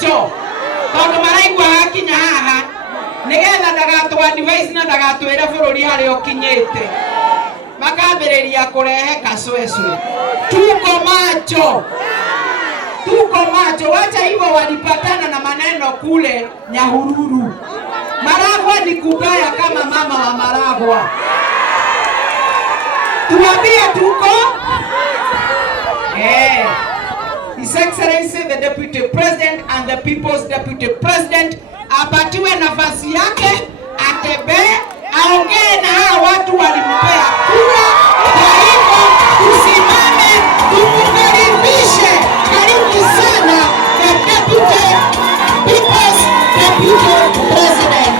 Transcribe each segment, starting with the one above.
Tondu maraigua hakinya haha nigetha ndagatu advice na ndagatu ira bururi hari okinyite makambiriria kurehe kasweswe. Tuko macho. Wacha hivyo walipatana na maneno kule Nyahururu. Maragwa ni kubaya kama mama wa Maragwa. Tuambie tuko His Excellency the Deputy President and the People's Deputy President apatiwe nafasi yake, atembee, aongee na hao watu walimpea kura. Kwa hivyo tusimame tumkaribishe. Karibu sana the Deputy People's Deputy President.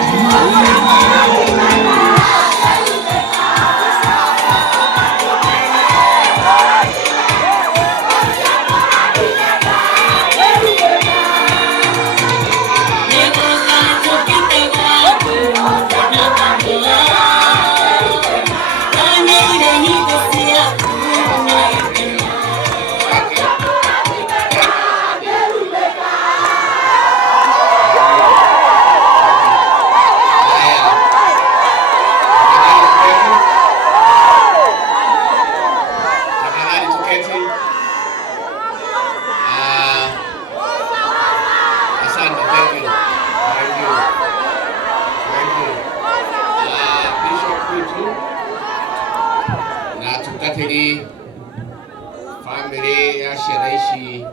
Family ya Shiraishi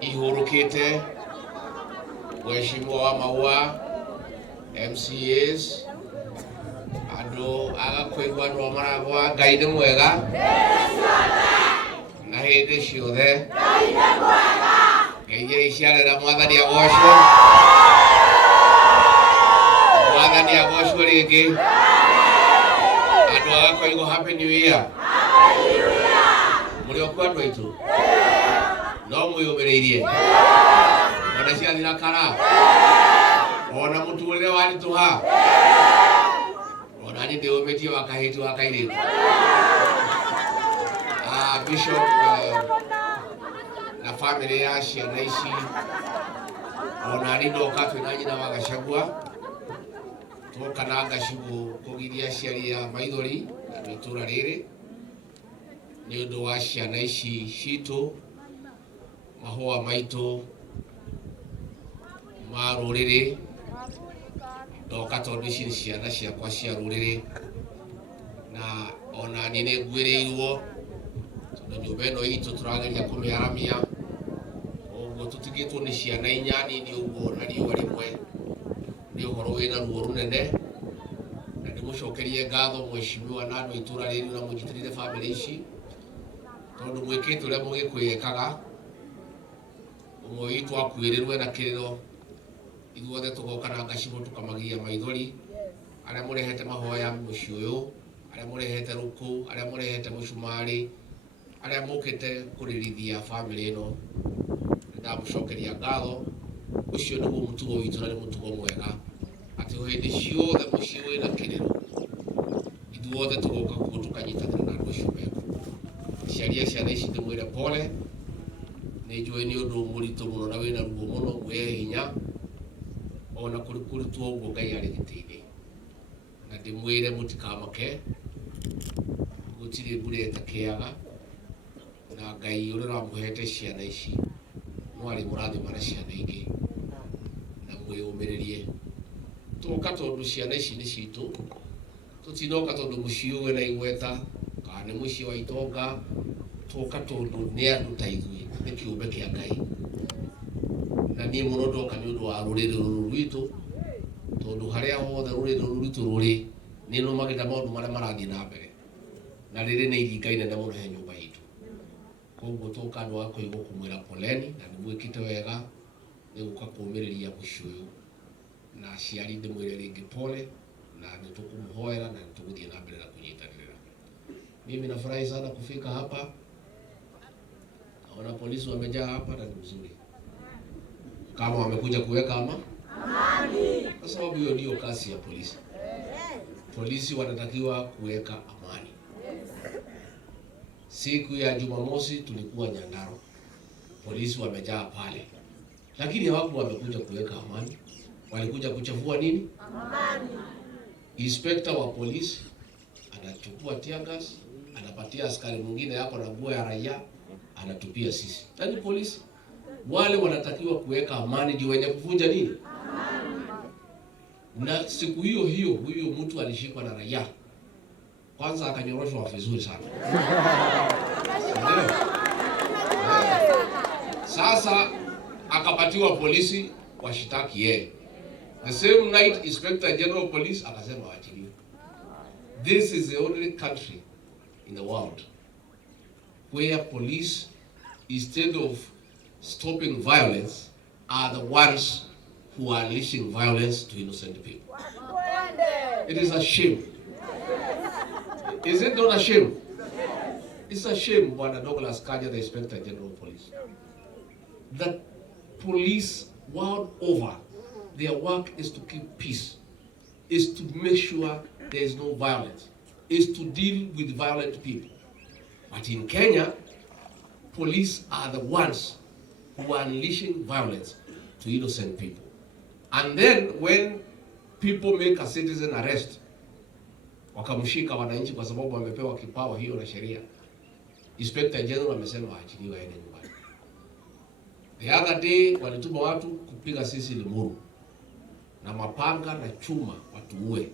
ihurukite, Mheshimiwa wa Maua, MCAs, ando agakwigwa no Maragwa, Ngai ni mwega na hindi ciothe, Ngai iciarira mwathani agocwo, mwathani agocwo ringi, ando agakwigwa Happy New Year. Muri okwandu itu no muyumireirie ona ciathira kara ona muturire wani tuha ona ni ndiumitie wakahiti wakairitu. Bishop na family ya Shiraishi ona ni ndoka twina nyina wa Gachagua tuka na Gachigu kugiria ciari ya maithori na itura riri ni undu wa ciana ici citu mahua maitu ma ruriri ndoka tondu ici ciana ciakwa cia ruriri na ona ni ne ngwirirwo tondu nyumba ino itu turageria kumiaramia uguo tutigitwo ni ciana inyani ni uguo na riwa rimwe ni uhoro wina ruo runene na ndimucokerie ngatho Mheshimiwa na andu itura riri na munyitirire family ici tondu mwikite uria mugikwiyekaga umwe witu akwirirwe na kiriro ithuothe tugoka na Gachigu tukamagia maithori aria murehete mahoya muci uyu aria murehete ruku aria murehete mucumari aria mukite kuririthia family ino ndamucokeria ngatho ucio niguo mutugo witu na ni mutugo mwega ati hindi ciothe muci wina kiriro ithuothe tugoka kuo tukanyitanira na andu acio wega. Ciaria ciana ici ndimwire pole ni njui ni undu muritu muno na wina ruo muno mwe hinya ona kurutwo uguo Ngai ari gitini na ndimwire mutikamake gutiri ngureta kiaga na Ngai uria ramuhete ciana ici no ari murathi mara ciana ingi na mwiyumiririe tuka tondu ciana ici ni citu tutinoka tondu muciu wina igweta kana muci wa itonga tuka tondu ni andu ta ithui ni kiumbe kia Ngai na ni muno ndoka ni undu wa ruriri ruru rwitu tondu haria hothe ruriri ruru rwitu ruri ni no magita maundu maria marathii na mbere na riri ni iringa inene muno he nyumba itu koguo tuka andu a kuigwa kumwira poleni na ni mwikite wega ni guka kumiriria muci uyu na aciari ndimwire ringi pole na ni tukumuhoera na tuguthie na mbere na kunyitanira. Mimi nafurahi sana kufika hapa. Naona polisi wamejaa hapa na ni mzuri. Kama wamekuja kuweka amani. Kwa sababu hiyo ndio kazi ya polisi. Polisi wanatakiwa kuweka amani. Siku ya Jumamosi tulikuwa Nyandarua. Polisi wamejaa pale. lakini hawapo wamekuja kuweka amani, walikuja kuchafua nini? Amani. Inspector wa polisi anachukua tear gas, anapatia askari mwingine yako na nguo ya raia, anatupia sisi. Yaani polisi wale wanatakiwa kuweka amani, ndio wenye kuvunja nini? Amani. Na siku hiyo huyo mtu alishikwa na raia, kwanza akanyoroshwa vizuri sana. Sasa akapatiwa polisi washitaki yeye. The same night Inspector General Police akasema waachiliwe. This is the only country in the world where police, instead of stopping violence, are the ones who are unleashing violence to innocent people. It is a shame. Is it not a shame? It's a shame, Bwana Douglas Kanja, the Inspector General of Police, that police world over, their work is to keep peace, is to make sure there is no violence, is to deal with violent people. But in Kenya, police are the ones who are unleashing violence to innocent people. And then when people make a citizen arrest, wakamshika wananchi kwa sababu wamepewa kipawa hiyo na sheria, Inspector General amesema waachiliwe aende nyumbani. The other day walituma watu kupiga sisi Limuru na mapanga na chuma watuue.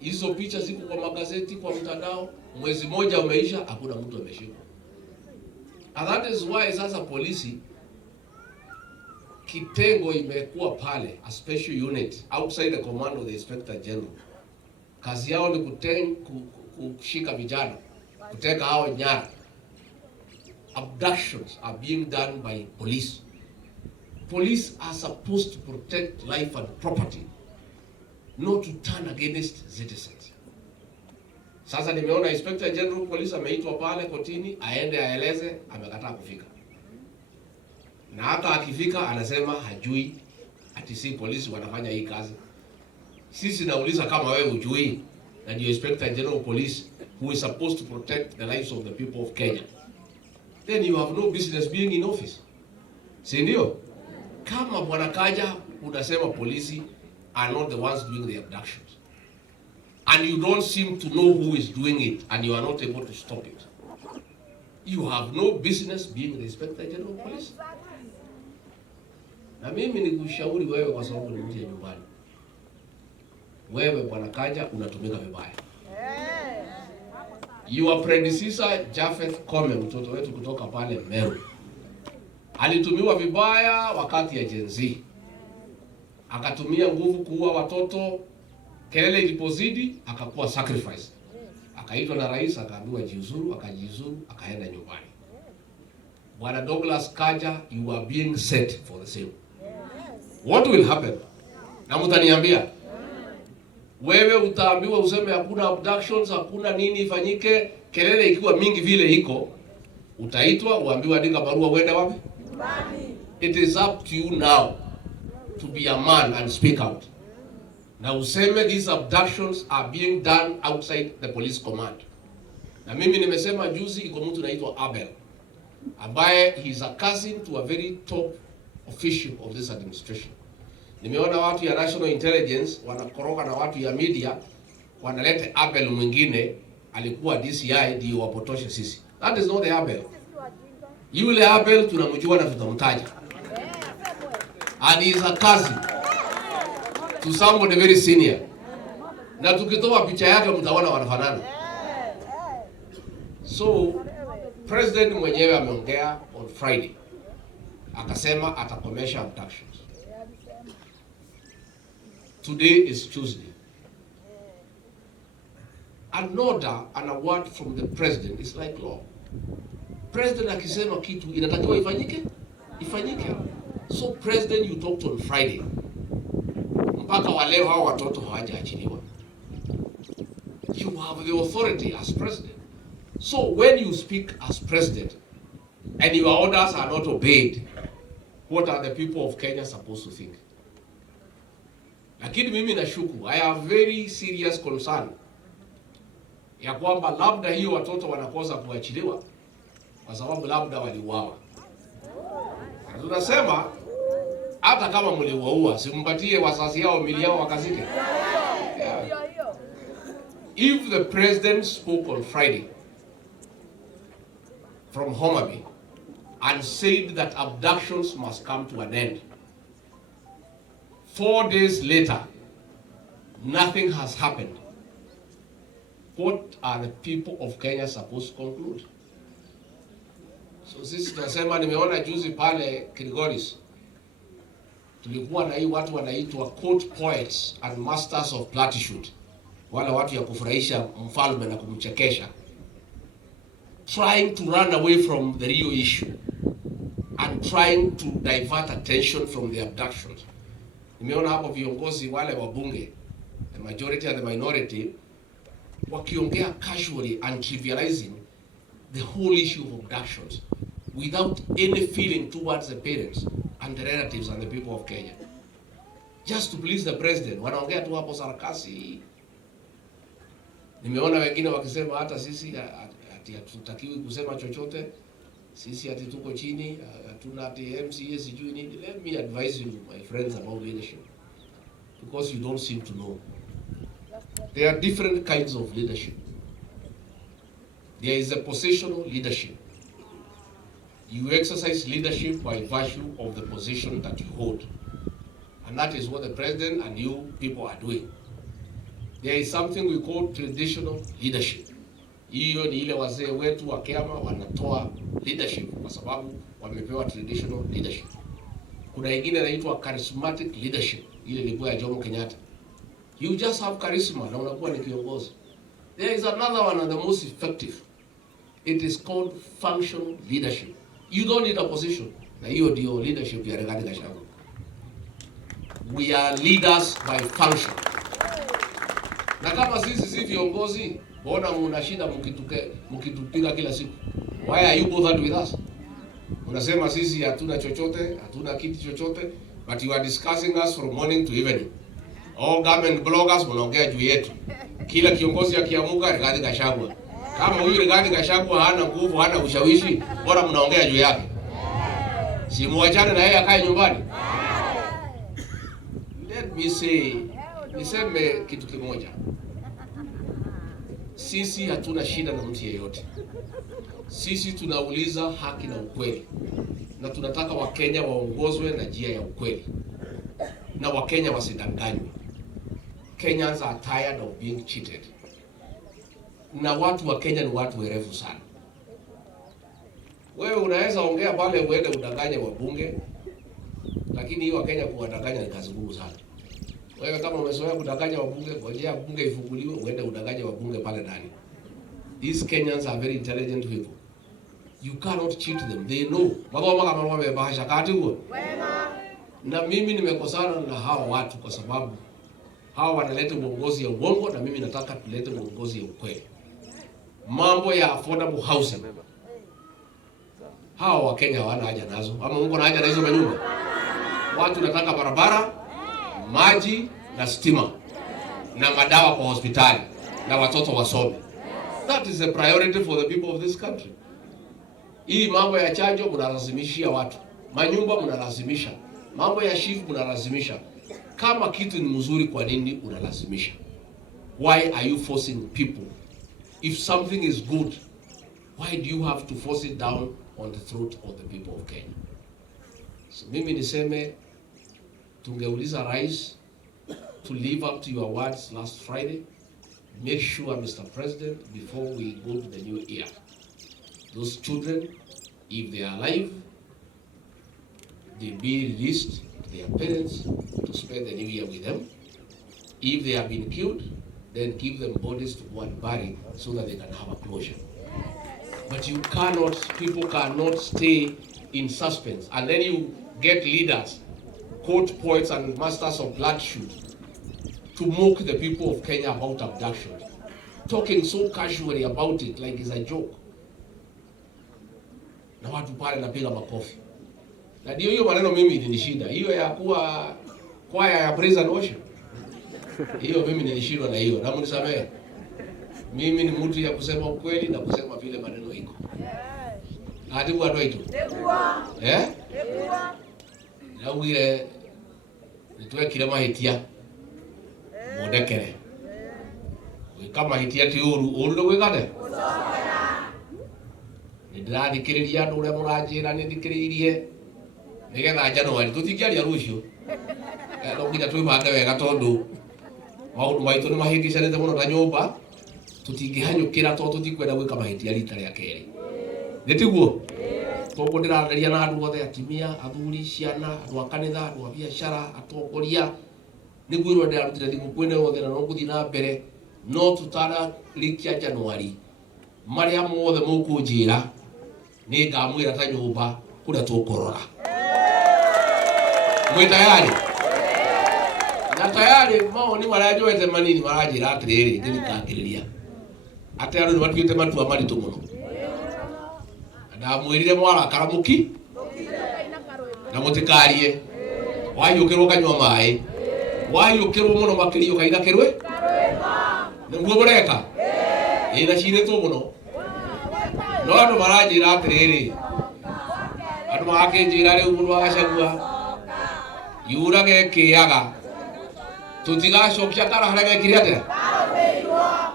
Hizo picha ziko kwa magazeti, kwa mtandao. Mwezi moja umeisha, hakuna mtu ameshikwa. And that is why sasa polisi kitengo imekuwa pale, a special unit outside the command of the Inspector General. Kazi yao ni kushika vijana, kuteka hao nyara. Abductions are being done by police. Police are supposed to protect life and property, not to turn against citizens. Sasa nimeona Inspector General Police ameitwa pale kotini aende aeleze, amekataa kufika. Na hata akifika anasema hajui ati si polisi wanafanya hii kazi. Sisi nauliza kama wewe hujui na ndio Inspector General Police who is supposed to protect the lives of the people of Kenya, then you have no business being in office. Si ndio? Kama Bwana Kanja unasema polisi are not the ones doing the abductions, and you don't seem to know who is doing it, and you are not able to stop it, you have no business being the Inspector General of Police. Na mimi nikushauri wewe, kwa sababu ni mtu nyumbani, wewe Bwana Kanja unatumika vibaya. Your predecessor Japheth Kome, mtoto wetu kutoka pale Meru, alitumiwa vibaya wakati ya Gen Z. Akatumia nguvu kuua watoto, kelele ilipozidi akakuwa sacrifice. Akaitwa na rais akaambiwa jiuzuru, akajiuzuru, akaenda nyumbani. Bwana Douglas Kanja, you are being set for the same. What will happen? Na mtaniambia. Wewe utaambiwa useme hakuna abductions, hakuna nini ifanyike, kelele ikiwa mingi vile iko, utaitwa uambiwa andika barua uende wapi? Nyumbani. It is up to you now to be a man and speak out. Na useme these abductions are being done outside the police command. Na mimi nimesema juzi iko mtu anaitwa Abel, ambaye he is a cousin to a very top official of this administration. Nimeona watu ya National Intelligence wanakoroga na watu ya media wanalete Abel mwingine alikuwa DCI ndio wapotoshe sisi. That is not the Abel. Yule Abel tunamjua na tutamtaja. And he is a cousin to somebody very senior. Na tukitoa picha yake mtaona wanafanana. So President mwenyewe ameongea on Friday, akasema atakomesha abductions. Today is Tuesday. An order and a word from the president is like law. President akisema kitu inatakiwa ifanyike. So president, you talked on Friday. Mpaka waleo hao watoto hawajaachiliwa. You have the authority as president. So when you speak as president and your orders are not obeyed, what are the people of Kenya supposed to think? Lakini mimi nashuku, I have very serious concern ya kwamba labda hiyo watoto wanakosa kuachiliwa kwa sababu labda waliuawa. Tunasema hata kama mliwaua, simpatie wazazi yao mili yao wakazike. Yeah. If the president spoke on Friday from Homa Bay and said that abductions must come to an end, 4 days later, nothing has happened, what are the people of Kenya supposed to conclude? So sisi tunasema, nimeona juzi pale Kilgoris, tulikuwa na hii watu wanaitwa court poets and masters of platitude, wala watu ya kufurahisha mfalme na kumchekesha, trying to run away from the real issue and trying to divert attention from the abductions. Nimeona hapo viongozi wale wa bunge, the majority and the minority, wakiongea casually and trivializing the whole issue of abductions without any feeling towards the parents and the relatives and the people of Kenya, just to please the president. Wanaongea tu hapo sarakasi. Nimeona wengine wakisema hata sisi hatutakiwi kusema chochote, sisi ati tuko chini, hatuna ati MCA sijui nini. Let me advise you, my friends, about leadership, because you don't seem to know. There are different kinds of leadership. There is a positional leadership. You exercise leadership by virtue of the position that you hold. And that is what the president and you people are doing. There is something we call traditional leadership. Hiyo ni ile wazee wetu wa Kiama wanatoa leadership kwa sababu wamepewa traditional leadership. Kuna ingine inaitwa charismatic leadership. Ile ilikuwa ya Jomo Kenyatta. You just have charisma na unakuwa ni kiongozi. There is another one, and the most effective. It is called functional leadership. You don't need a position. Na hiyo ndio leadership ya Rigathi Gachagua. We are leaders by function. Na kama sisi si viongozi, mbona mnashinda mkitupiga kila siku? Why are you bothered with us? Unasema sisi hatuna chochote, hatuna kitu chochote, but you are discussing us from morning to evening. All government bloggers mnaongea juu yetu. Kila kiongozi akiamuka Rigathi Gachagua. Kama huyu Rigathi Gachagua hana nguvu, hana ushawishi, bora mnaongea juu yake. Si muachane na yeye akae nyumbani. Let me say, niseme kitu kimoja. Sisi hatuna shida na mtu yeyote. Sisi tunauliza haki na ukweli. Na tunataka Wakenya waongozwe na njia ya ukweli. Na Wakenya wasidanganywe. Kenyans are tired of being cheated. Na watu wa Kenya ni watu werevu sana. Wewe unaweza ongea pale uende udanganye wabunge, lakini hiyo Wakenya kuwadanganya ni kazi ngumu sana. Wewe kama umezoea kudanganya wabunge, ngojea bunge ifunguliwe uende udanganye wabunge pale ndani. These Kenyans are very intelligent people. You cannot cheat them. They know. Wao kama wamebahasha kati huo. Na mimi nimekosana na hawa watu kwa sababu hawa wanaleta uongozi ya uongo, na mimi nataka tulete uongozi ya ukweli. Mambo ya affordable housing, hawa wa Kenya hawana haja nazo. Ama Mungu na haja na hizo manyumba. Watu nataka barabara, maji na stima na madawa kwa hospitali na watoto wasome. That is a priority for the people of this country. Hii mambo ya chanjo mnalazimishia watu, manyumba mnalazimisha, mambo ya shift mnalazimisha. Kama kitu ni mzuri, kwa nini unalazimisha? Why are you forcing people? If something is good, why do you have to force it down on the throat of the people of Kenya? So mimi niseme, tungeuliza rais to live up to your words last Friday. Make sure, Mr. President, before we go to the new year, those children, if they are alive, they be released to their parents to spend the new year with them. If they have been killed, then give them bodies to go and bury so that they can have a closure. But you cannot, people cannot stay in suspense. And then you get leaders, court poets and masters of platitude to mock the people of Kenya about abduction, talking so casually about it like it's a joke. Na watu pale napiga makofi. Na ndio hiyo maneno mimi ilinishida. Hiyo ya kuwa kwaya ya praise and worship. Hiyo mimi nilishindwa na hiyo. Na mnisamehe. Mimi ni mtu ya kusema ukweli na kusema vile maneno iko. Hadi kwa ndio ito. Na wile nitwekire mahitia mundekere gwika mahitia ti uru ni gwikate nindirathikiriria andu uria muranjira nithikiriirie nigetha Januari tutingiaria rucio no nginya twibange wega tondu maundu maitu ni mahingicanite muno ta nyumba tutingihanyukira to tutikwenda gwika mahitia rita ria keri nitiguo toguo ndiratheria na andu othe atimia athuri ciana andu a kanitha andu a biashara atongoria niguo ndirarutire thigũkũ-inĩ yothe na no nguthii na mbere no tutararikia Januari maria mothe mũkũnjĩra nĩ ngamwĩra ta nyũmba kũrĩa tũkũrora mwĩ tayari na tayari maoni marĩa njoete manini maranjĩra atĩrĩrĩ ndĩrikangĩrĩria atĩ andũ nĩmatuĩte matua maritũ mũno ndamwĩrire mwarakara mũki na mũtikarie wahiũkĩrwo kanyua maĩ wahiũkĩrwo mũno makĩria ũkaina kĩrwe nĩguo mũreka ĩna cirĩtwo mũno no andũ maranjĩra atĩrĩrĩ andũ magakĩnjĩra rĩu mũndũ wa Gachagua yurage kĩaga tũtigacokia kara harĩa gekire atĩa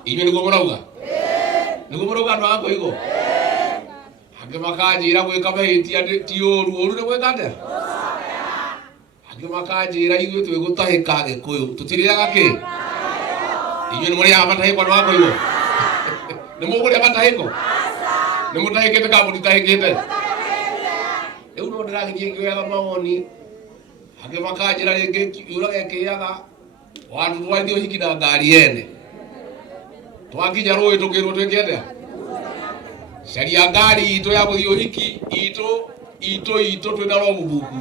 inyuĩ nĩguo mũrauga andũ a kũigwo angĩ makanjĩra gwĩka mahĩtia ti ũru nĩ gwĩka atĩa angĩ makanjĩra ithuĩ twĩgũtahĩka Gĩkũyũ tũtirĩaga kĩ inyuĩ nĩ mũrĩaga matahĩko andũ a kũigwo nĩ mũkũrĩa matahĩko nĩ mũtahĩkĩte kana mũtitahĩkĩte rĩu no ndĩrageria ngĩoyaga mawoni angĩ makanjĩra rĩngĩ yurage kĩaga wandu twathie ũhiki na ngari ene twakinya rũĩ tũkĩrwo twĩke atĩa caria ngari itũ ya gũthiĩ ũhiki itũ twĩna rogubuku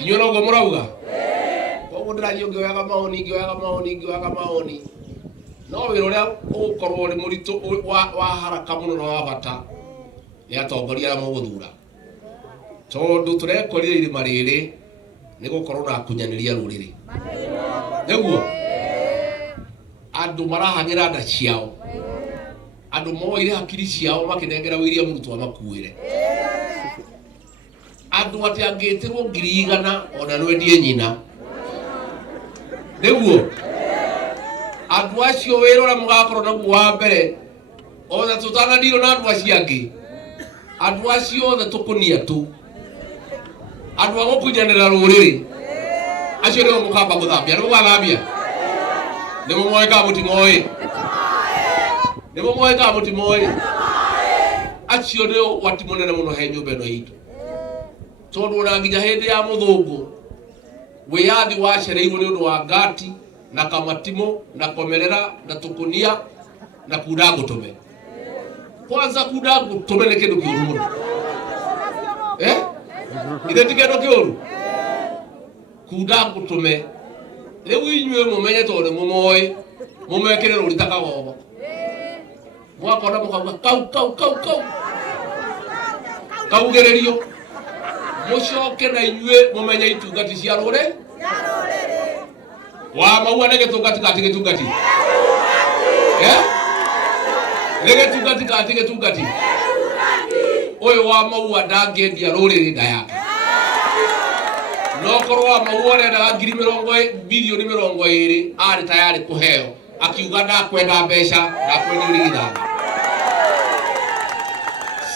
inyuĩ noguo mũrauga koguo ndĩrathiĩ ngĩoyaga mawoni no wĩra ũrĩa ũgũkorwo nĩ mũritũ wa haraka mũno na wa bata nĩ atongoria arĩa mũgũthura tondũ tũrekorire irima rĩrĩ nĩ gũkorwo na kunyanĩria rũrĩrĩ nĩguo andũ marahang'ĩra nda ciao andũ moire hakiri ciao makĩnengera William Ruto amakuĩre andũ atĩ angĩtĩrwo 100,000 ona nwendie nyina nĩguo andũ acio wĩra ũrĩa mũgakorwo naguo wa mbere ona tũtanandirwo na andũ acio angĩ andũ acio othe tũkũnia tu andũ a gũkunyanĩra rũrĩrĩ acio nĩo mũkamba gũthambia nĩ mũgathambia nĩ mũmoĩ kana mũtimoĩ nĩ mũmoĩ kana mũtimoĩ acio nĩ ũgwati mũnene mũno he nyũmba ĩno itũ tondũ ona nginya hĩndĩ ya mũthũngũ wĩyathi wacereirwo nĩ ũndũ wa ngati na kamatimo na komerera na tũkũnia na kunda ngũtũme kwanza kunda ngũtũme nĩ kĩndũ kĩũru mũno ithe ti kĩndũ kĩũru kunda ngũtũme rĩu inyuĩ mũmenye tondũ mũmoĩ mũmekĩre rũri ta kagogo mwakona mũkauga kaugĩrĩrio mũcoke na inyuĩ mũmenye itungati cia rũrĩ wa maua nĩ gĩtungati kati gĩtungati nĩ gĩtungati kati gĩtungati ũyũ wa maua ndangĩendia rũrĩrĩ nda yake no korwo wa maua arendaga bilioni 20 arĩ tayari kũheo akiuga ndakwenda mbeca ndakwendia ũrigithathi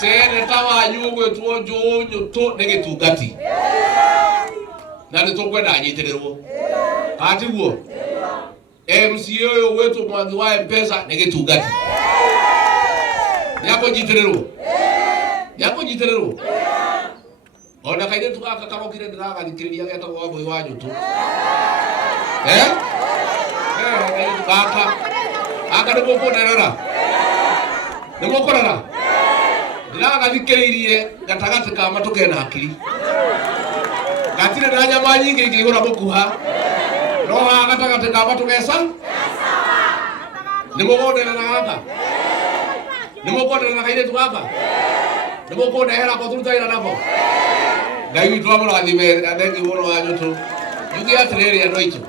seneta wanyu ũgwĩtwo Njũnyũtũ nĩ gĩtungati na nĩ tũkwenda anyitĩrĩrwo katiguo MCA ũyũ ũgwĩtwo Mwangi wa M-Pesa nĩ gĩtungati nĩakũnyitĩrĩrwo ona kairĩtu gaka karokire ndĩragathikĩrĩria getagwo Wambũi wa Njũtũ gaka nĩ mũkũrora ndĩragathikĩrĩirie gatagatĩ ka matũ kena hakiri gatirĩ na nyama nyingĩ ingĩihũra mũkuha no haha gatagatĩ ka matũ geca nĩ mũkũnderera gaka nĩ mũkũnderera kairĩtu gaka nĩ mũkũndehera ko tũrutaĩra nako Ngai witũ amũrathime thengiũ mũno wa Njũtũ njuge atĩrĩrĩ andũ aitũ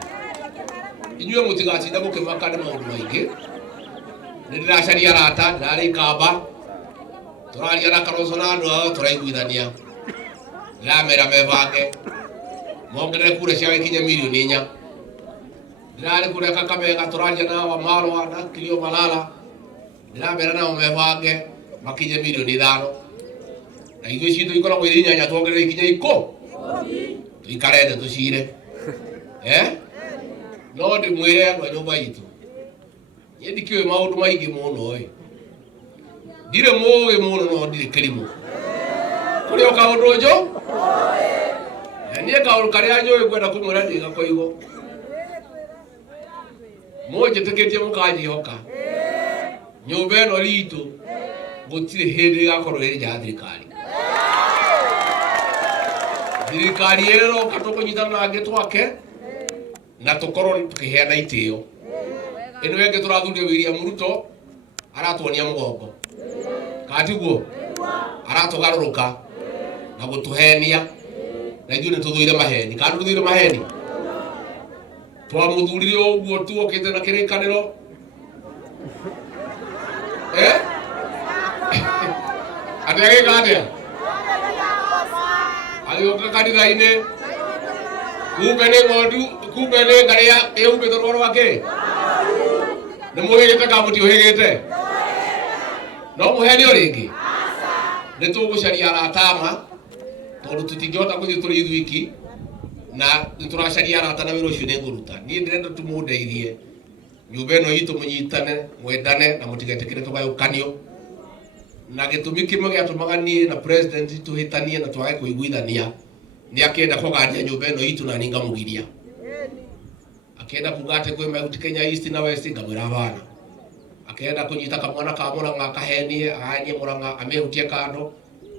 inyuĩ mũtigatinda mũkĩmaka nĩ maũndũ maingĩ nĩ ndĩracaria arata ndĩrarĩ ikamba tũraria na Kalonzo na andũ ao tũraiguithania ndĩramera mebange mongerere kura cia kinya milioni 4 ndirari kura Kakamega turaria na wa Marwa na Kilio Malala ndiramera nao mebange makinye milioni 5 na ithuĩ citũ ikoragwo irĩ 8 tuongerere ikinya 10 tuikarende tucire no ndimwire andũ a nyũmba itũ niĩ ndikĩũĩ maũndũ maingĩ mũno ndirĩ mũũgĩ mũno no ndirĩ kĩrimũ kũrĩ o kaũndũ njũ na niĩ kaũndũ karĩa njũĩ kwenda kũmwĩra ndĩ gakoigo mũnjĩtĩkĩtie mũkanjĩhoka nyũmba ĩno ritũ gũtirĩ hĩndĩ ĩgakorwo ĩrĩ nja ya thirikari thirikari ĩroka tũkũnyitana na angĩ twake na tũkorwo tũkĩheana itĩo ĩno ĩngĩ tũrathuurire William Ruto aratuonia mũgongo katiguo aratũgarũrũka na gũtũhenia na ithuĩ nĩtũthũire maheni kana tũthũire maheni twamũthurire ũguo tuokĩte na kĩrĩkanĩro atĩ agĩka atĩa agĩũka kanitha-inĩ kumbe nĩ ng'ondu kumbe nĩ ngarĩ ĩhumbĩte rwaro rwake nĩ mũhĩgĩte kana mũtiũhĩgĩte no mũhenio rĩngĩ nĩ tũgũcaria aratama tondũ tũtingĩhota gũthiĩ tũrĩ ithuiki na nĩ tũracaria arata na wĩra ũcio nĩ ngũruta niĩ ndĩrenda tũmũndeithie nyũmba ĩno itũ mũnyitane mwendane na mũtigetĩkĩre tũgayũkanio na gĩtũmi kĩmwe gĩatũmaga niĩ na president tũhĩtanie na twage kũiguithania nĩ akĩenda kũgania nyũmba ĩno itũ na niĩ ngamũgiria akĩenda kuga atĩ kwĩ Mount Kenya East na West ngamwĩra hapana akĩenda kũnyita kamwana ka Mũrang'a akahenie aganie Mũrang'a amĩhutie kando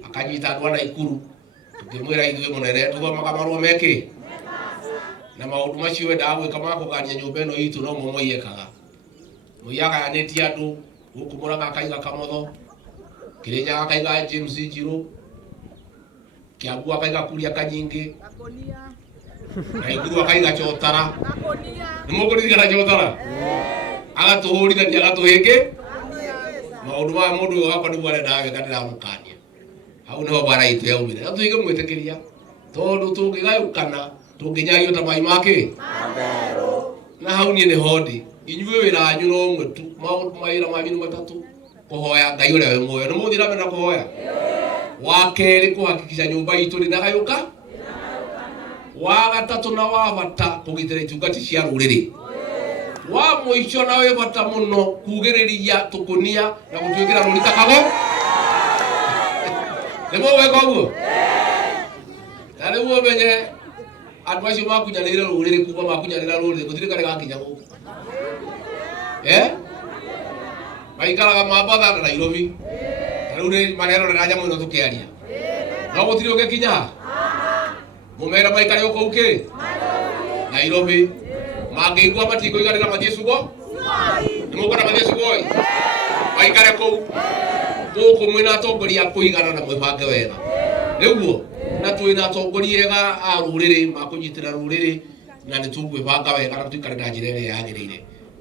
akanyita andũ a Naikuru tũkĩmwĩra ithuĩ mũnene tũthomaga marũa mekĩ na maũndũ macio wendaga gwĩka ma kũgania nyũmba ĩno itũ no mo moiyekaga mũiyagayanĩtie andũ gũkũ Mũrang'a akaiga Kamotho Kĩrĩnyaga akaiga James Njirũ Kiambu akaiga Kuria Kanyingĩ Naikuru akaiga Chotara nĩ mũkũririkana Chotara agatũhũrithania agatũhĩngĩ maũndũ ma mũndũ ũyũ wakwa nĩguo arendaga gwĩka ndĩramũkania hau nĩho mbara itũ yaumire na tũige mwĩtĩkĩria tondũ tũngĩgayũkana tũngĩnyagio ta mai makĩ na hau niĩ nĩho ndĩ inyuĩ wĩra wanyu no ũmwe tu maũndũ mawĩra manyu nĩ matatũ kũhoya Ngai ũrĩa wĩ muoyo nĩ mũthira mena kũhoya wa kerĩ kũhakikisha nyũmba itũ ndĩnagayũka wa gatatũ na wa bata kũgitĩra itungati cia rũrĩrĩ wa mũico na wĩ bata mũno kugĩrĩria tũkũnia na gũtwĩkĩra rũrita kago nĩ mũgwĩka ũguo na rĩu ũmenye andũ acio makunyanĩire rũrĩrĩ kuma makunyanĩra rũrĩrĩ gũtirĩ karĩ gakinya gũkũ maikaraga Mombasa na Nairobi rĩu nĩ marerorera nyamũ ĩno tũkĩaria no gũtirĩ ũngĩkinya mũmera maikare o kũu kĩ Nairobi mangĩigua matikũiganĩra mathiĩ Sugoi nĩ mũkwenda mathiĩ Sugoi maikare kũu gũkũ mwĩna atongoria kũigana na mwĩbange wega nĩguo na twĩna atongoria ega a rũrĩrĩ makũnyitĩra rũrĩrĩ na nĩ tũkwĩbanga wega na tũikare na njĩra ĩrĩa yagĩrĩire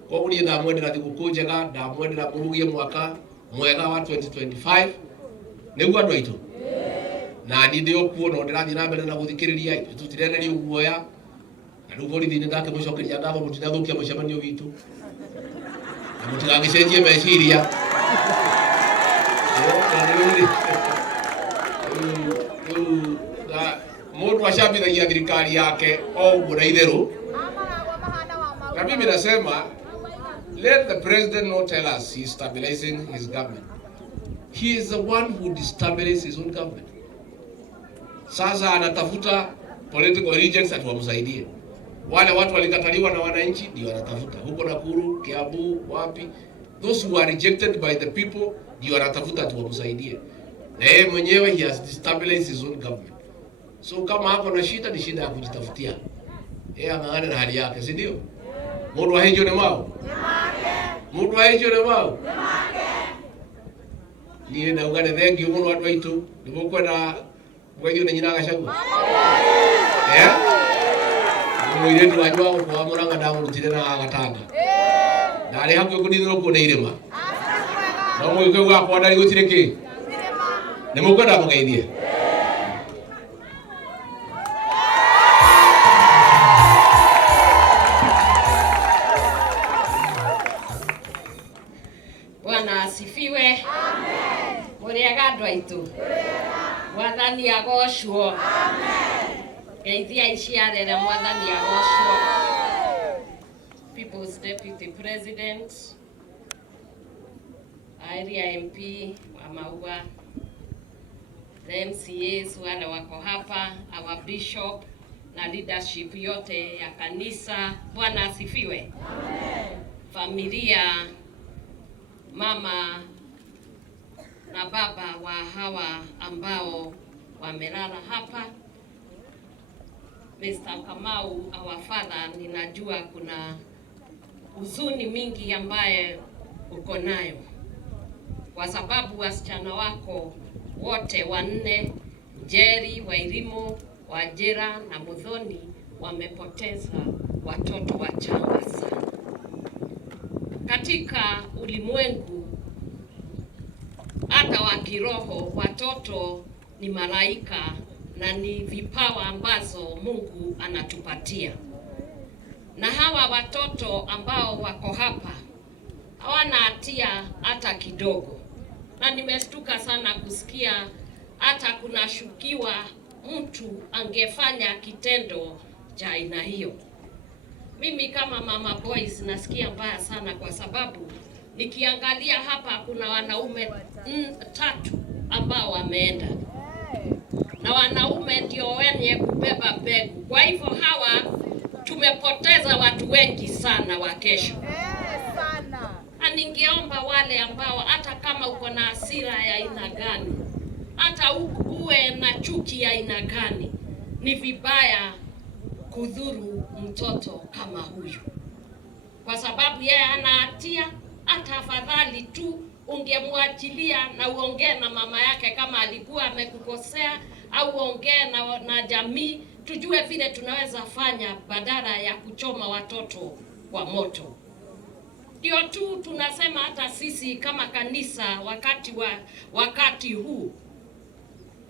koguo niĩ ndamwendera thigũkũ njega ndamwendera mũrugie mwaka mwega wa 2025 nĩguo andũ aitũ na niĩ ndĩ o kuo no ndĩrathiĩ na mbere na gũthikĩrĩria tũtirenerio guoya na rĩu borithi-inĩ ndakĩmũcokeria ngatho mũtinathũkia mũcemanio witũ na mũtigagĩcenjie meciria mũndũ acambithagia thirikari yake o ũguo na itherũ na mimi nasema let the president not tell us he is stabilizing his government. He is the one who destabilizes his own government. Sasa anatafuta political rejects atuwamsaidie. Wale watu walikataliwa na wananchi ndio wanatafuta. Huko Nakuru, Kiambu, wapi. Those who are rejected by the people ndio wanatafuta atuwamsaidie. Na yeye mwenyewe he has destabilized his own government. So kama hapo na shida ni shida ya kujitafutia. Yeye ang'ang'ane na hali yake, si ndio? Mundu ahenjo ne mao. Mundu ahenjo ne mao. Niĩ ndauga nĩ thengiũ mũno andũ aitũ nĩmũkwenda mweithio nĩ nyina Gachagua mũirĩtu wanyu wa gũkũ wa Mũrang'a ndamũrutire na Gatanga ndarĩ hakuhĩ kũnithũrwo kuo nĩ irĩma no mũgĩkũyũ gakwa ndarĩ gũtirĩ kĩ nĩmũkwenda mũgeithie waitu Mwathani agocwo. Amen. Geithia iciarere Mwathani agocwo. People's Deputy President, area MP wa Maua, the MCAs wale wako hapa, our bishop na leadership yote ya kanisa. Bwana asifiwe. Amen. Familia, mama na baba wa hawa ambao wamelala hapa, Mr. Kamau, our father, ninajua kuna huzuni mingi ambaye uko nayo kwa sababu wasichana wako wote wanne, Jerry, Wairimu, Wajera na Muthoni, wamepoteza watoto wachanga sana. Katika ulimwengu hata wa kiroho, watoto ni malaika na ni vipawa ambazo Mungu anatupatia. Na hawa watoto ambao wako hapa hawana hatia hata kidogo. Na nimestuka sana kusikia hata kuna shukiwa mtu angefanya kitendo cha aina hiyo. Mimi kama mama boys nasikia mbaya sana kwa sababu nikiangalia hapa kuna wanaume 3 ambao wameenda. Na wanaume ndio wenye kubeba mbegu. Kwa hivyo hawa tumepoteza watu wengi sana wa kesho. Sana. Na ningeomba wale ambao hata kama uko na hasira ya aina gani, hata uwe na chuki ya aina gani, ni vibaya kudhuru mtoto kama huyu. Kwa sababu yeye ana hatia, hata afadhali tu ungemwachilia na uongee na mama yake kama alikuwa amekukosea, au ongea na jamii, tujue vile tunaweza fanya badala ya kuchoma watoto kwa moto. Ndio tu tunasema hata sisi kama kanisa wakati huu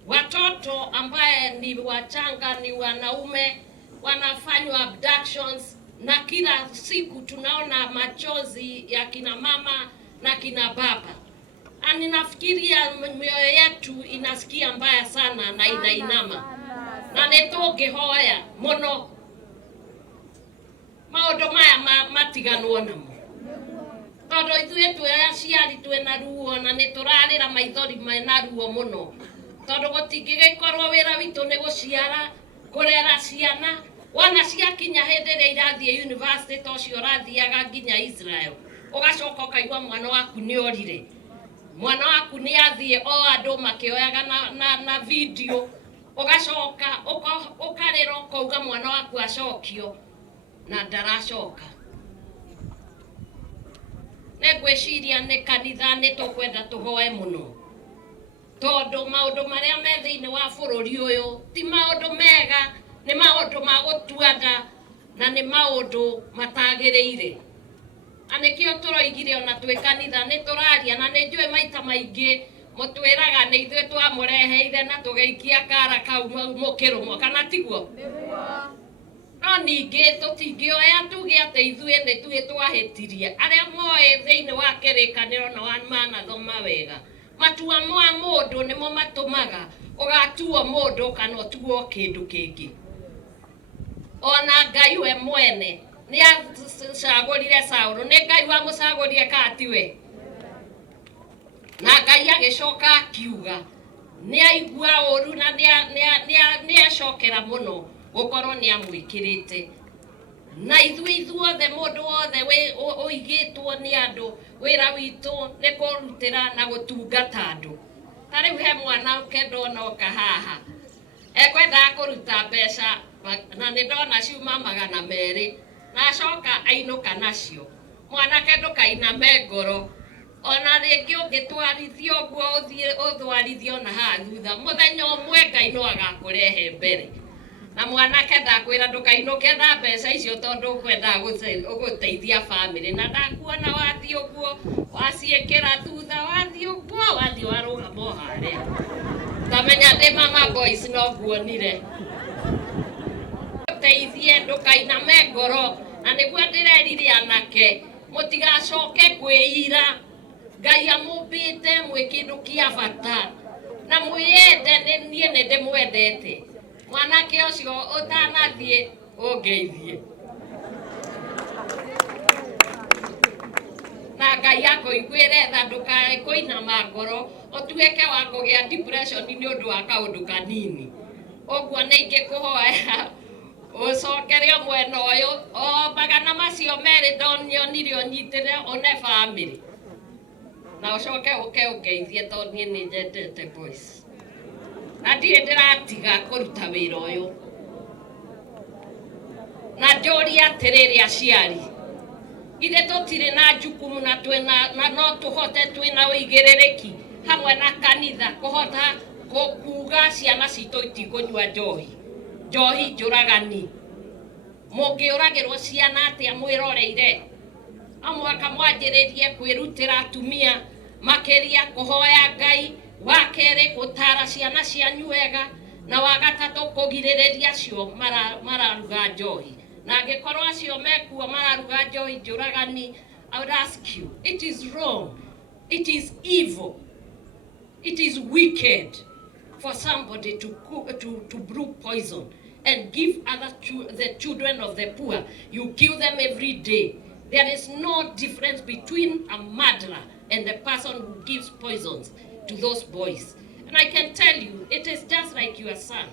watoto ambaye ni wachanga, ni wanaume, wanafanywa abductions, na kila siku tunaona machozi ya kina mama na kina baba. Ninafikiria mioyo yetu inasikia mbaya sana na inainama. Na nĩtũngĩhoya mũno maũndũ maya matiganwo namo. Tondũ ithuĩ twĩ aciari twĩna ruo na nĩtũrarĩra maithori mena ruo mũno. Tondũ gũtingĩgĩkorwo wĩra witũ nĩ gũciara, kũrera ciana, wana ciakinya hĩndĩ ĩrĩa irathiĩ university ta ũcio ũrathiaga nginya Israel, ũgacoka ũkaigua mwana waku nĩorire. Mwana waku nĩ athiĩ o andũ makĩoyaga na video, ugacoka ukarĩra ukauga mwana waku acokio na ndaracoka. Negwĩciria nĩ kanitha nĩtũkwenda tũhoe mũno, tondũ maũndũ marĩa me thĩinĩ wa bũrũri ũyũ ti maũndũ mega, nĩ maũndũ ma gũtuanda na nĩ maũndũ matagĩrĩire. Anĩkĩo tũroigire ona twĩ kanitha nĩtũraria, na nĩnjũĩ maita maingĩ mũtwĩraga nĩ ithuĩ twamũreheire na tũgĩikia kara kau mũkĩrũmwo, kana tiguo? No ningĩ tũtingĩoya tuge atĩ ithuĩ nĩ twahĩtirie. Arĩa moĩ thĩinĩ wa kĩrĩkanĩro na manathoma wega, matua ma mũndũ nĩmo matũmaga ũgatuo mũndũ kana ũtuo kĩndũ kĩngĩ. Ona Ngai we mwene nĩ acagũrire Saũlũ, nĩ Ngai wamũcagũrire kana tiwe? Na Ngai agĩcoka akiuga nĩ aigua ũru na nĩ acokera mũno gũkorwo nĩ amwĩkĩrĩte. Na ithuothe mũndũ wothe ũigĩtwo nĩ andũ, wĩra witũ nĩ kũrutĩra na gũtungata andũ. Ta rĩu he mwanake ndona oka haha ekwendaga kũruta mbeca na nĩ ndona ciuma 200 na acoka ainũka nacio. Mwanake ndũkainame ngoro, ona rĩngĩ ũngĩtwarithio ũguo ũthwarithio na haha thutha, mũthenya ũmwe Ngai no agakũrehe mbere. Na mwanake ndakwĩra ndũkainũke na mbeca icio tondũ ũkwendaga gũteithia family, na ndakuona wathiĩ ũguo waciĩkĩra thutha, wathiĩ ũguo wathiĩ warũgama o harĩa. Tamenya ndĩ mama boys no nguonire. Teithie ndũkainame ngoro, na nĩguo ndĩrerire anake mũtigacoke kwĩira. Ngai amũmbĩte mwĩ kĩndũ kĩa bata. na mwende nie ne ndimwendete mwanake ucio utanathie ungeithie na Ngai yako igwire thanduka kuinama ngoro otueke wa kugia depression ni undu wa kaundu kanini oguo ningi kuhoya ucokerio mwena uyu o bagana macio meri ndonionire unyitire one family na ucoke ungeithie tondu nie ni njendete boys na ndirĩ ndĩratiga kũruta wĩra ũyũ na njũria atĩrĩrĩ aciari ithe tũtirĩ na jukumu na no tũhote twĩna ũigĩrĩrĩki hamwe na kanitha kũhota kuga ciana citũ itikũnyua njohi njũragani mũngĩũragĩrwo ciana atĩa mwĩroreire no mũhaka mwanjĩrĩrie kwĩrutĩra atumia makĩria kũhoya Ngai wa kerĩ gũtara ciana cianyu wega na wa gatatũ kũgirĩrĩria acio mararuga njohi na angĩkorwo acio mekuo mararuga njohi njũragani I would ask you, it is wrong, it is evil, it is wicked for somebody to brew poison and give the children of the poor. You kill them every day. There is no difference between a murderer and the person who gives poisons to those boys. And I can tell you, it is just like your son.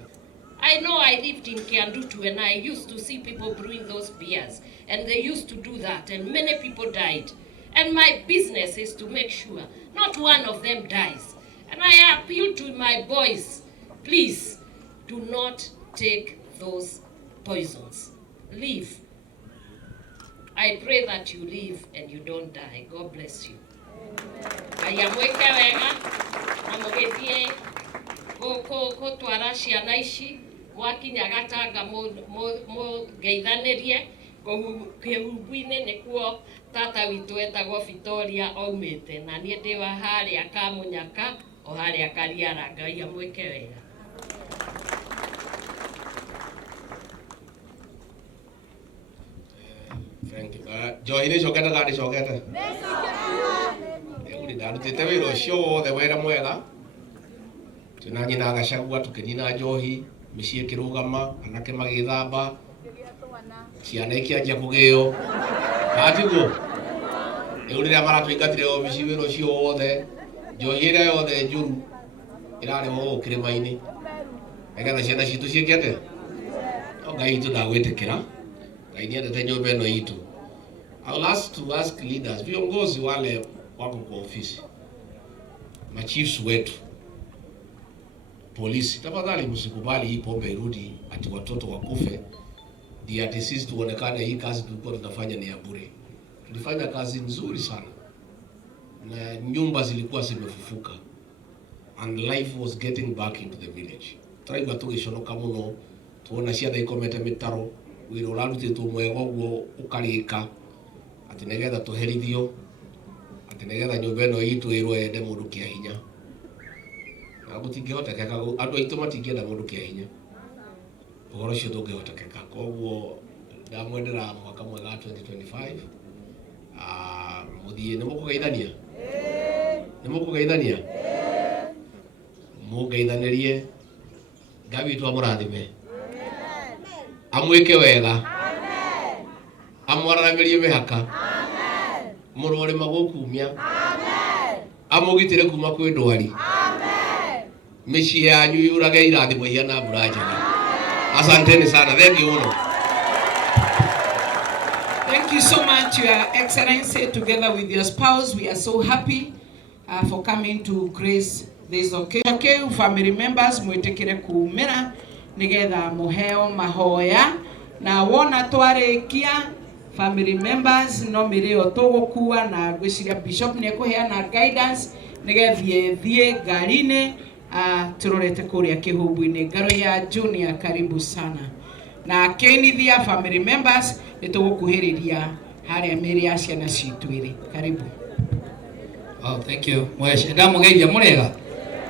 I know I lived in Kiandutu and I used to see people brewing those beers. And they used to do that and many people died. And my business is to make sure not one of them dies. And I appeal to my boys, please do not take those poisons. Leave. I pray that you live and you don't die. God bless you. Aya mweke wega na mugithie gutwara ciana ici mwakinya gatanga mugeithanirie kĩhumbu-inĩ nĩkuo tata witũ etagwo Victoria aumĩte na niĩ ndĩ wa harĩa Kamunyaka o harĩa Kariara. Ngai amwĩke wega. Thank you. Njohi nĩ cokete kana ndĩcokete? Nĩ ndarutĩte wĩra ũcio wothe wĩra mwega. Twĩna nyina Gachagua tũkĩnina njohi mĩciĩ ĩkĩrũgama anake magĩthamba ciana ikĩanjia kũgĩo atiguo rĩu rĩrĩa maratũingatire obici wĩra ũcio wothe njohi ĩrĩa yothe njũru ĩrarehwo gũkũ kĩrĩma-inĩ nĩgetha ciana citũ ciĩke atĩa no Ngai witũ ndagwĩtĩkĩra Ngai nĩendete nyũmba ĩno itũ. I will ask leaders viongozi wale wako kwa ofisi machiefs wetu polisi, tafadhali msikubali hii pombe irudi ati watoto wakufe ndio ati sisi tuonekane hii kazi tulikuwa tunafanya ni ya bure. Tulifanya kazi nzuri sana na nyumba zilikuwa zimefufuka and life was getting back into the village. Turaigua tugiconoka muno tuona ciana ikomete mitaro wira urarutitwo mwega guo ukarika ati nigetha tuherithio ati nigetha nyumba ino itu irwe ende mundu kia hinya na gutingĩhotekeka andũ aitũ matingĩenda mũndũ kĩa hinya ũhoro ũcio ndũngĩhotekeka. Koguo ndamwendera mwaka mwega 2025 mũthiĩ nĩ mũkũgeithania mũgeithanĩrie Ngai witũ amũrathime amwĩke wega amwararamĩrie mĩhaka mũrore magũkumia amũgitĩre kuma kwĩ ndwari mĩciĩ yanyu yurage irathimo ihana mbura njega. Asanteni sana. Thank you. Thank you so much, Your Excellency. Together with your spouse, we are so happy for coming to grace this occasion. Okay, family members, mwetekere kumera nigetha muheo mahoya na wona twarekia family members no mireo tugukua na gwiciria bishop ne kuheana guidance nigetha thie ngarine turorete kuria kihumbu-ini. Ngaro ya Junior, karibu sana na kenithia family members nitugukuhiriria haria miri ya ciana citu iri. Karibu. Oh, thank you. Mweshe ndamugeithia murega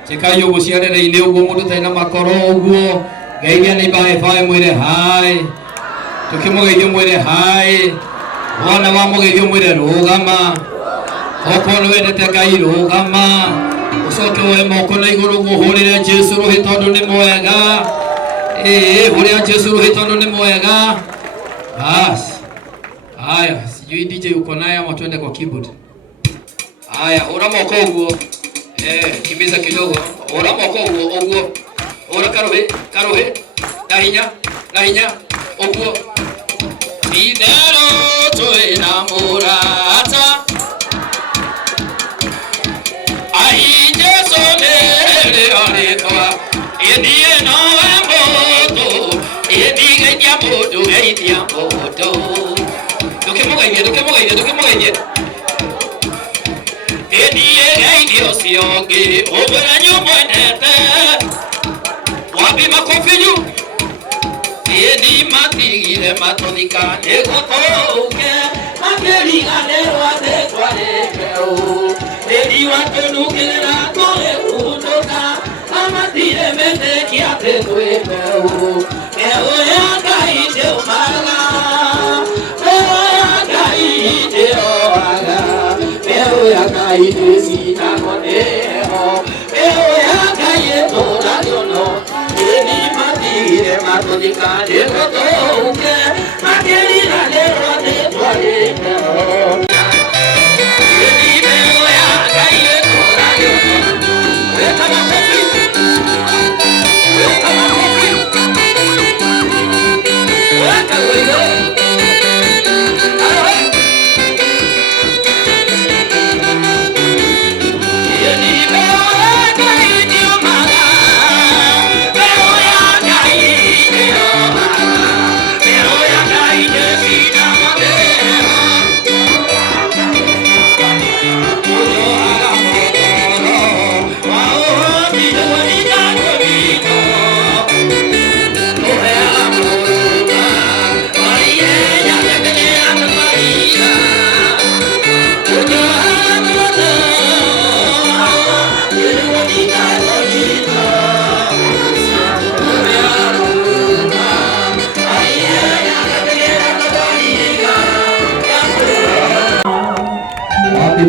chikayo guciarere-ini uguo mundu taina makoro uguo geithia ni bae mwire hai tukimugeithia mwire hai wona wa mugeithia mwire rugama okorwo wendete Ngai rugama ucoke woe moko na iguru muhurire Jesu ruhi tondu ni mwega. Huria Jesu ruhi tondu ni mwega. Bas. Haya, sijui DJ uko naye ama tuende kwa keyboard. Haya, ora moko uguo. Kimbiza kidogo. Ora moko uguo. Ora karohe. Nahinya. Uguo. Bidero toina murata. Ai Jesu nere aletwa. Edie no emoto. Edige diamoto, diamoto. Dukemogaye. Edie sioge oberanyo monete. Wapi makofinyu. Edi matigire matodika negotoke. Akeriga nerwa twalekeo. Edi watonukira tole utoka. Amatire mende kiate twepeo. Eo ya kaite umaga.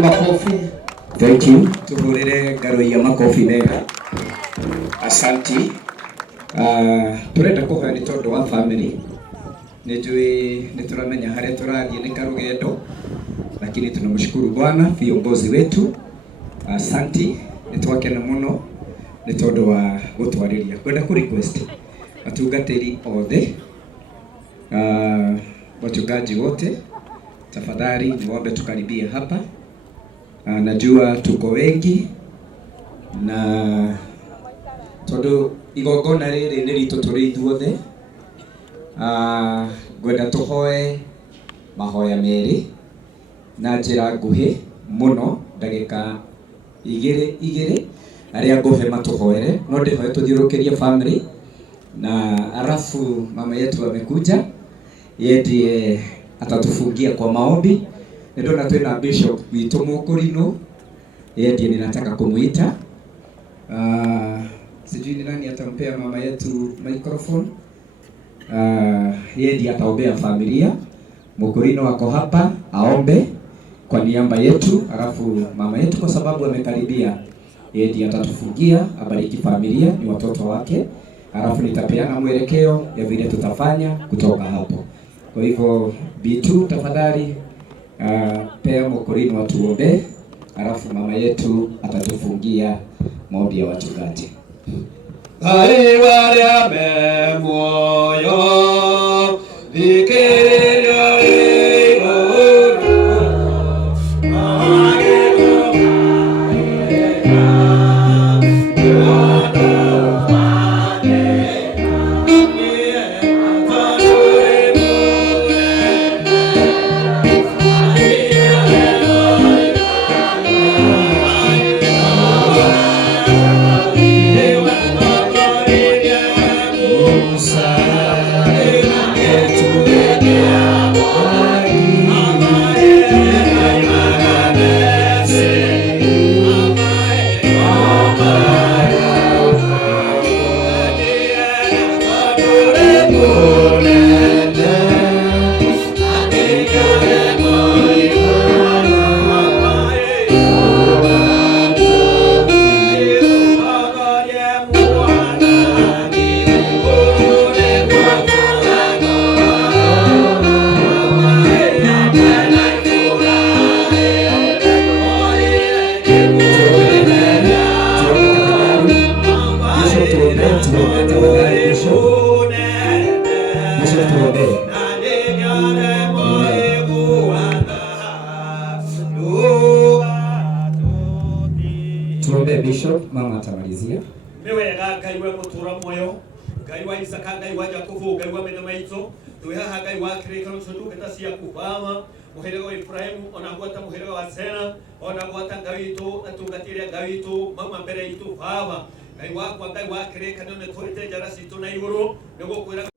Makofi. Thank you. Tuhurire ngaro ya makofi mega. Asanti. Turenda kuhoya ni tondu wa family. Nituramenya haria turathie ni karugendo, lakini tunamshukuru Bwana viongozi wetu. Asanti. Nitwakena muno ni tondu wa gutwariria. Kwenda ku request atungatiri othe, wachungaji wote, tafadhali niwaombe tukaribie hapa. Najua tuko wengi na tondu igongona riri ni ritu turi ithuothe. Gwenda tuhoe mahoya meri na njira nguhi muno, ndagika igiri aria nguhe matuhoere, no ndihoe tuthiurukirie family na arafu mama yetu amekuja, yeye ndiye atatufungia kwa maombi. Ndio twina bishop witu Mukurino, yeye ndiye ninataka kumuita. Sijui ni nani atampea mama yetu microphone. Yeye ndiye ataombea familia. Mukurino wako hapa aombe kwa niaba yetu, alafu mama yetu kwa sababu amekaribia, yeye ndiye atatufungia, abariki familia, ni watoto wake. Alafu nitapeana mwelekeo ya vile tutafanya kutoka hapo. Kwa hivyo B2 tafadhali pea Mukurino watuombe, alafu mama yetu atatufungia maombi ya wachungaji. Aiwaria memoyo dikeria today. Tuombe Bishop, mama atamalizia. Niwega Ngai we mutura moyo, Ngai wa Isaka, Ngai wa Jakobu, Ngai wa mena maitho, twihaha Ngai wa kirikano cundungata ciaku Baba, muherega wa Ibrahimu, ona gwata muherega wa Sera, ona gwata Ngai witu atungatire Ngai witu mama mbere itu Baba, Ngai wakwa Ngai wa kirikano ne twite njara citu na iguru, nigukwira